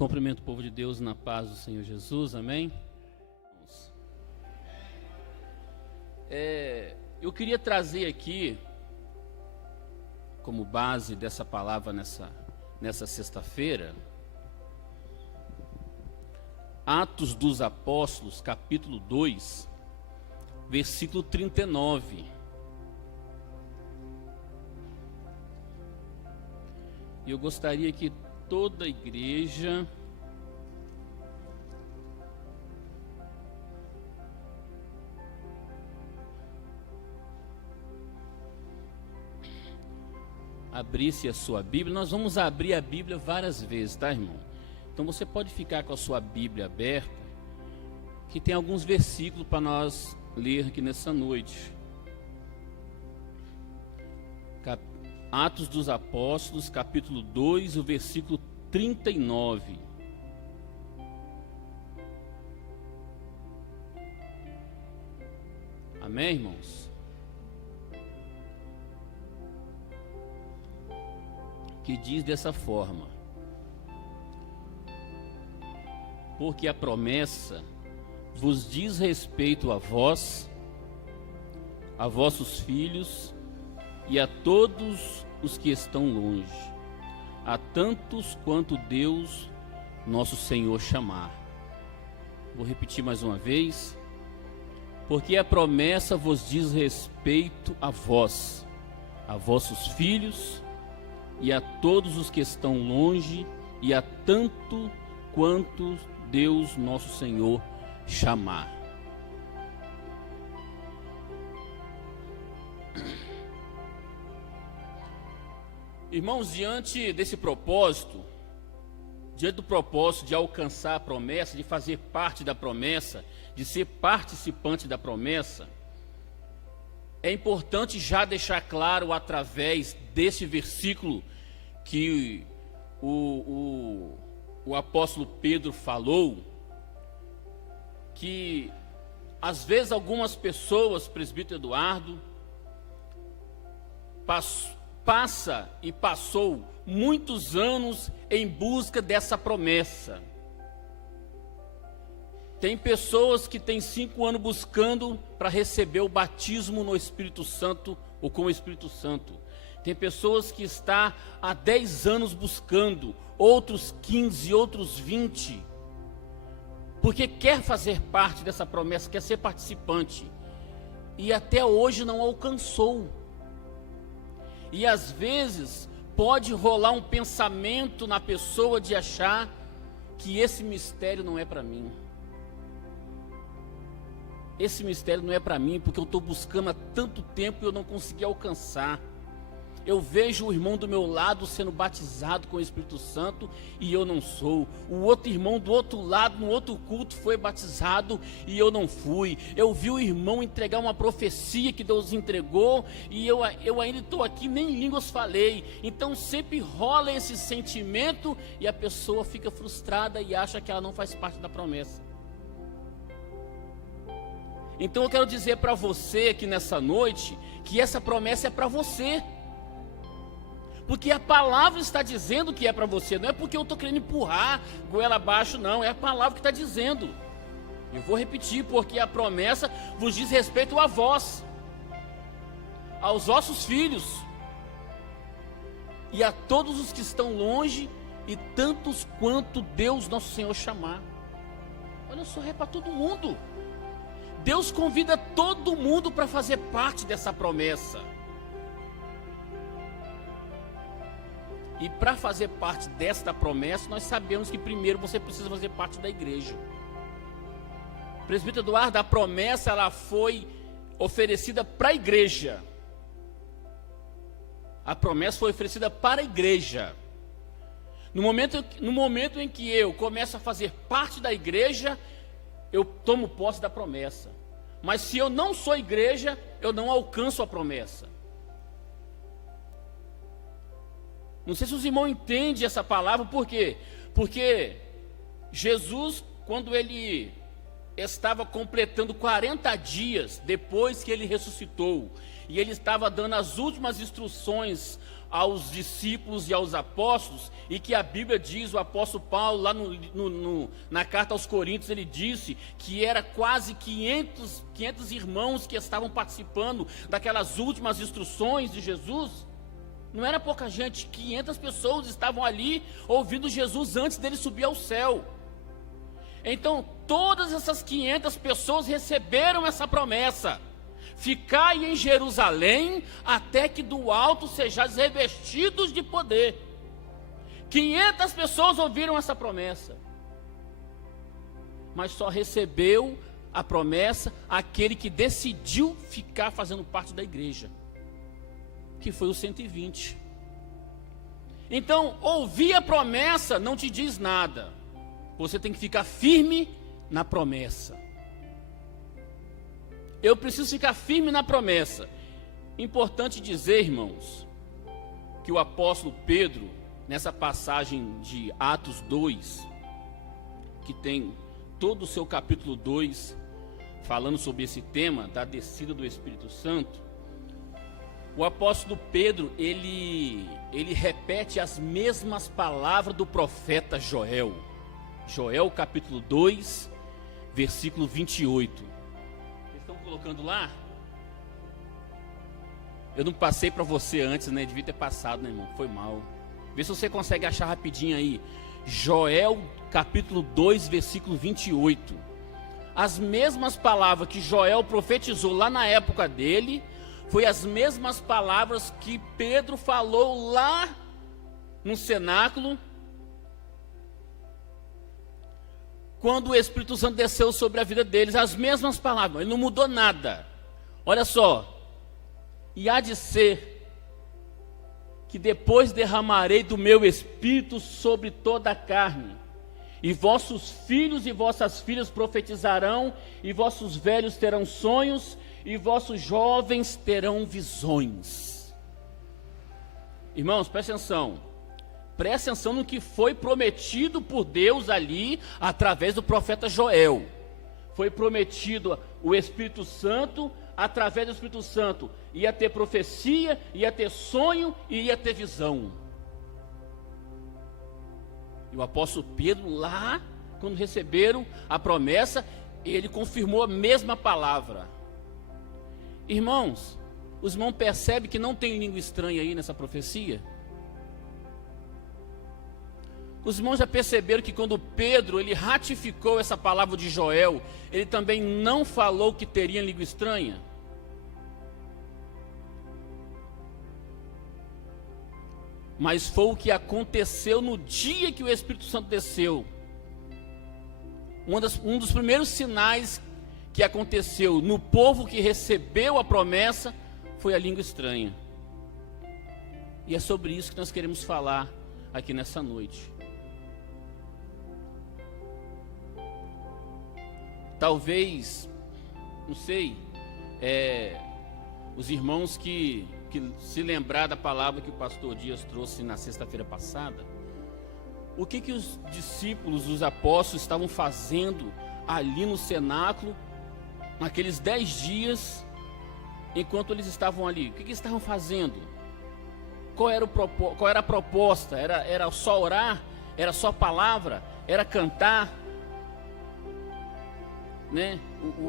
Cumprimento o povo de Deus na paz do Senhor Jesus, amém? Eu queria trazer aqui, como base dessa palavra nessa sexta-feira, Atos dos Apóstolos, capítulo 2, versículo 39. E eu gostaria que toda a igreja abrisse a sua Bíblia. Nós vamos abrir a Bíblia várias vezes, tá, irmão? Então você pode ficar com a sua Bíblia aberta, que tem alguns versículos para nós ler aqui nessa noite. Atos dos Apóstolos, capítulo 2, o versículo 39. Amém, irmãos? Que diz dessa forma: porque a promessa vos diz respeito a vós, a vossos filhos e a todos os que estão longe, a tantos quanto Deus nosso Senhor chamar. Vou repetir mais uma vez. Porque a promessa vos diz respeito a vós, a vossos filhos e a todos os que estão longe, e a tanto quanto Deus nosso Senhor chamar. Irmãos, diante desse propósito, diante do propósito de alcançar a promessa, de fazer parte da promessa, de ser participante da promessa, é importante já deixar claro através desse versículo que o apóstolo Pedro falou, que às vezes algumas pessoas, presbítero Eduardo, passou muitos anos em busca dessa promessa. Tem pessoas que têm 5 anos buscando para receber o batismo no Espírito Santo ou com o Espírito Santo. Tem pessoas que estão há 10 anos buscando, outros 15, outros 20, porque quer fazer parte dessa promessa, quer ser participante, e até hoje não alcançou. E às vezes pode rolar um pensamento na pessoa de achar que esse mistério não é para mim. Esse mistério não é para mim, porque eu estou buscando há tanto tempo e eu não consegui alcançar. Eu vejo o irmão do meu lado sendo batizado com o Espírito Santo e eu não sou. O outro irmão do outro lado, no outro culto, foi batizado e eu não fui. Eu vi o irmão entregar uma profecia que Deus entregou e eu ainda estou aqui, nem em línguas falei. Então sempre rola esse sentimento e a pessoa fica frustrada e acha que ela não faz parte da promessa. Então eu quero dizer para você aqui nessa noite que essa promessa é para você. Porque a palavra está dizendo que é para você, não é porque eu estou querendo empurrar goela abaixo, não, é a palavra que está dizendo. Eu vou repetir, porque a promessa vos diz respeito a vós, aos vossos filhos, e a todos os que estão longe, e tantos quanto Deus nosso Senhor chamar. Olha só, é para todo mundo. Deus convida todo mundo para fazer parte dessa promessa. E para fazer parte desta promessa, nós sabemos que primeiro você precisa fazer parte da igreja. Presbítero Eduardo, a promessa ela foi oferecida para a igreja. A promessa foi oferecida para a igreja. No momento em que eu começo a fazer parte da igreja, eu tomo posse da promessa. Mas se eu não sou igreja, eu não alcanço a promessa. Não sei se os irmãos entendem essa palavra, por quê? Porque Jesus, quando ele estava completando 40 dias depois que ele ressuscitou, e ele estava dando as últimas instruções aos discípulos e aos apóstolos, e que a Bíblia diz, o apóstolo Paulo, lá na carta aos Coríntios, ele disse que era quase 500 irmãos que estavam participando daquelas últimas instruções de Jesus. Não era pouca gente, 500 pessoas estavam ali ouvindo Jesus antes dele subir ao céu. Então, todas essas 500 pessoas receberam essa promessa: ficai em Jerusalém, até que do alto sejais revestidos de poder. 500 pessoas ouviram essa promessa, mas só recebeu a promessa aquele que decidiu ficar fazendo parte da igreja, que foi os 120. Então, ouvir a promessa não te diz nada. Você tem que ficar firme na promessa. Eu preciso ficar firme na promessa. Importante dizer, irmãos, que o apóstolo Pedro, nessa passagem de Atos 2, que tem todo o seu capítulo 2, falando sobre esse tema da descida do Espírito Santo, o apóstolo Pedro, ele repete as mesmas palavras do profeta Joel. Joel capítulo 2, versículo 28. Vocês estão colocando lá? Eu não passei para você antes, né? Devia ter passado, né, irmão? Foi mal. Vê se você consegue achar rapidinho aí. Joel capítulo 2, versículo 28. As mesmas palavras que Joel profetizou lá na época dele, foi as mesmas palavras que Pedro falou lá no cenáculo, quando o Espírito Santo desceu sobre a vida deles. As mesmas palavras, ele não mudou nada. Olha só: e há de ser que depois derramarei do meu Espírito sobre toda a carne, e vossos filhos e vossas filhas profetizarão, e vossos velhos terão sonhos, e vossos jovens terão visões. Irmãos, presta atenção. Presta atenção no que foi prometido por Deus ali, através do profeta Joel. Foi prometido o Espírito Santo, através do Espírito Santo ia ter profecia, ia ter sonho e ia ter visão. E o apóstolo Pedro lá, quando receberam a promessa, ele confirmou a mesma palavra. Irmãos, os irmãos percebem que não tem língua estranha aí nessa profecia? Os irmãos já perceberam que quando Pedro ele ratificou essa palavra de Joel, ele também não falou que teria língua estranha? Mas foi o que aconteceu no dia que o Espírito Santo desceu. Um dos primeiros sinais que aconteceu no povo que recebeu a promessa foi a língua estranha. E é sobre isso que nós queremos falar aqui nessa noite. Talvez, não sei, os irmãos que se lembrar da palavra que o pastor Dias trouxe na sexta-feira passada, o que os discípulos, os apóstolos estavam fazendo ali no cenáculo, naqueles 10 dias, enquanto eles estavam ali? O que estavam fazendo? Qual era a proposta? Era só orar? Era só palavra? Era cantar? Né?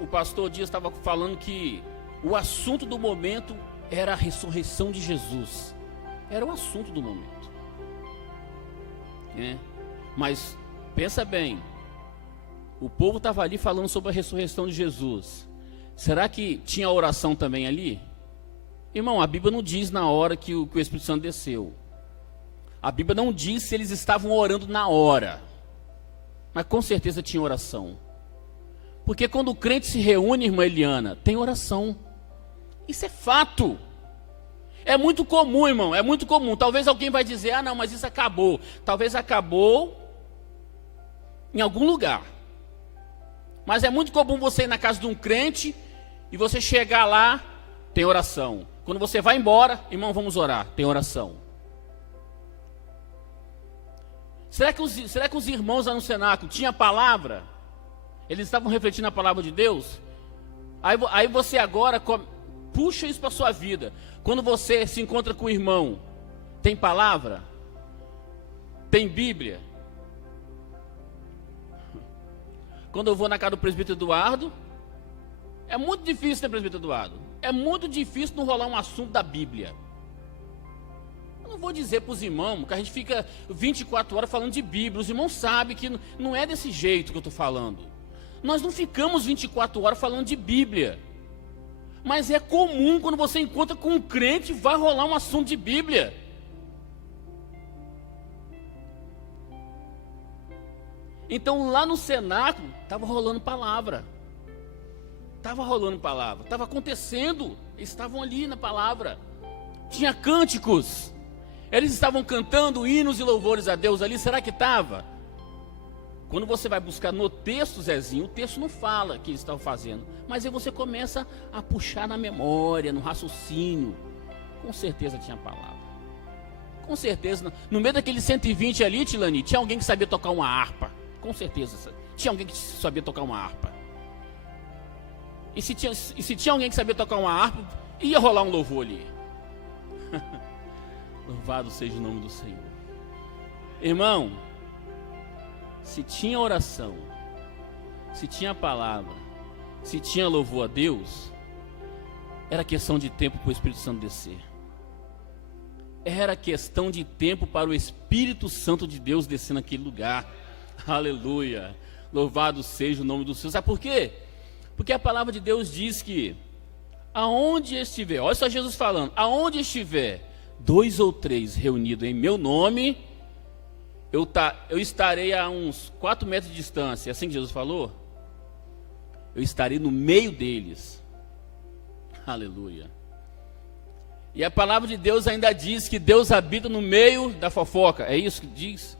O pastor Dias estava falando que o assunto do momento era a ressurreição de Jesus. Era o assunto do momento, né? Mas pensa bem, o povo estava ali falando sobre a ressurreição de Jesus. Será que tinha oração também ali? Irmão, a Bíblia não diz na hora que o Espírito Santo desceu. A Bíblia não diz se eles estavam orando na hora, mas com certeza tinha oração. Porque quando o crente se reúne, irmã Eliana, tem oração. Isso é fato. É muito comum, irmão, é muito comum. Talvez alguém vai dizer, ah não, mas isso acabou. Talvez acabou em algum lugar. Mas é muito comum você ir na casa de um crente e você chegar lá, tem oração. Quando você vai embora, irmão, vamos orar, tem oração. Será que os irmãos lá no cenáculo tinham palavra? Eles estavam refletindo a palavra de Deus? Aí você agora puxa isso para a sua vida. Quando você se encontra com o irmão, tem palavra? Tem Bíblia? Quando eu vou na casa do presbítero Eduardo, é muito difícil, né, presbítero Eduardo? É muito difícil não rolar um assunto da Bíblia. Eu não vou dizer para os irmãos que a gente fica 24 horas falando de Bíblia. Os irmãos sabem que não é desse jeito que eu estou falando. Nós não ficamos 24 horas falando de Bíblia. Mas é comum, quando você encontra com um crente, vai rolar um assunto de Bíblia. Então lá no cenáculo, estava rolando palavra. Estava acontecendo. Eles estavam ali na palavra. Tinha cânticos. Eles estavam cantando hinos e louvores a Deus ali. Será que estava? Quando você vai buscar no texto, Zezinho, o texto não fala que eles estavam fazendo. Mas aí você começa a puxar na memória, no raciocínio. Com certeza tinha palavra. Com certeza. No meio daqueles 120 ali, Tilani, tinha alguém que sabia tocar uma harpa. Com certeza. Tinha alguém que sabia tocar uma harpa. E se tinha alguém que sabia tocar uma harpa, ia rolar um louvor ali. Louvado seja o nome do Senhor. Irmão, se tinha oração, se tinha palavra, se tinha louvor a Deus, era questão de tempo para o Espírito Santo descer. Era questão de tempo para o Espírito Santo de Deus descer naquele lugar. Aleluia. Louvado seja o nome do Senhor. Sabe por quê? Porque a palavra de Deus diz que aonde estiver, olha só Jesus falando, aonde estiver 2 ou 3 reunidos em meu nome, eu estarei a uns 4 metros de distância. É assim que Jesus falou? Eu estarei no meio deles. Aleluia. E a palavra de Deus ainda diz que Deus habita no meio da fofoca. É isso que diz?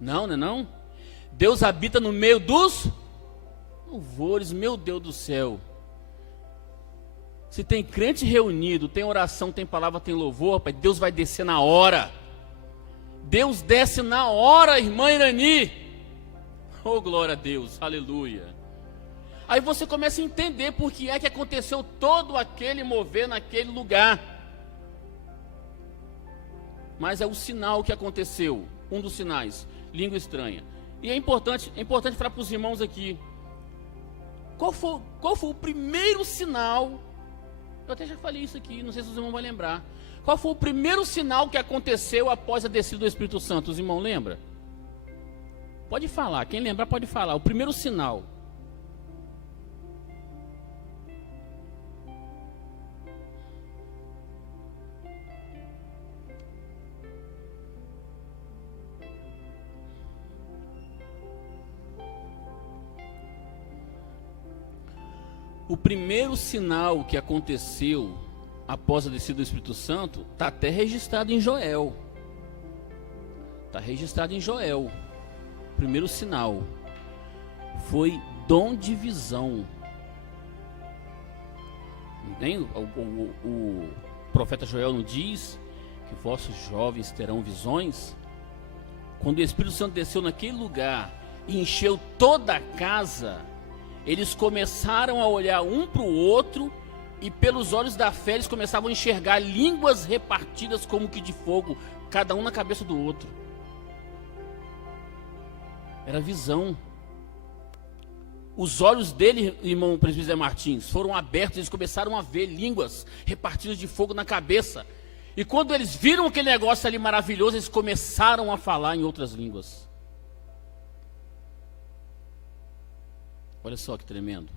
Não, não é não? Deus habita no meio dos louvores. Meu Deus do céu. Se tem crente reunido, tem oração, tem palavra, tem louvor, pai, Deus vai descer na hora. Deus desce na hora, irmã Irani. Oh, glória a Deus, aleluia. Aí você começa a entender por que é que aconteceu todo aquele mover naquele lugar. Mas é o sinal que aconteceu, um dos sinais, língua estranha. E é importante falar para os irmãos aqui, qual foi o primeiro sinal? Eu até já falei isso aqui, não sei se os irmãos vão lembrar. Qual foi o primeiro sinal que aconteceu após a descida do Espírito Santo? Os irmãos lembram? Pode falar, quem lembrar pode falar. O primeiro sinal. O primeiro sinal que aconteceu após a descida do Espírito Santo está até registrado em Joel. Está registrado em Joel. O primeiro sinal foi dom de visão. Entende? O profeta Joel não diz que vossos jovens terão visões? Quando o Espírito Santo desceu naquele lugar e encheu toda a casa, eles começaram a olhar um para o outro e pelos olhos da fé eles começavam a enxergar línguas repartidas como que de fogo, cada um na cabeça do outro. Era visão. Os olhos dele, irmão presbítero Zé Martins, foram abertos, eles começaram a ver línguas repartidas de fogo na cabeça. E quando eles viram aquele negócio ali maravilhoso, eles começaram a falar em outras línguas. Olha só que tremendo.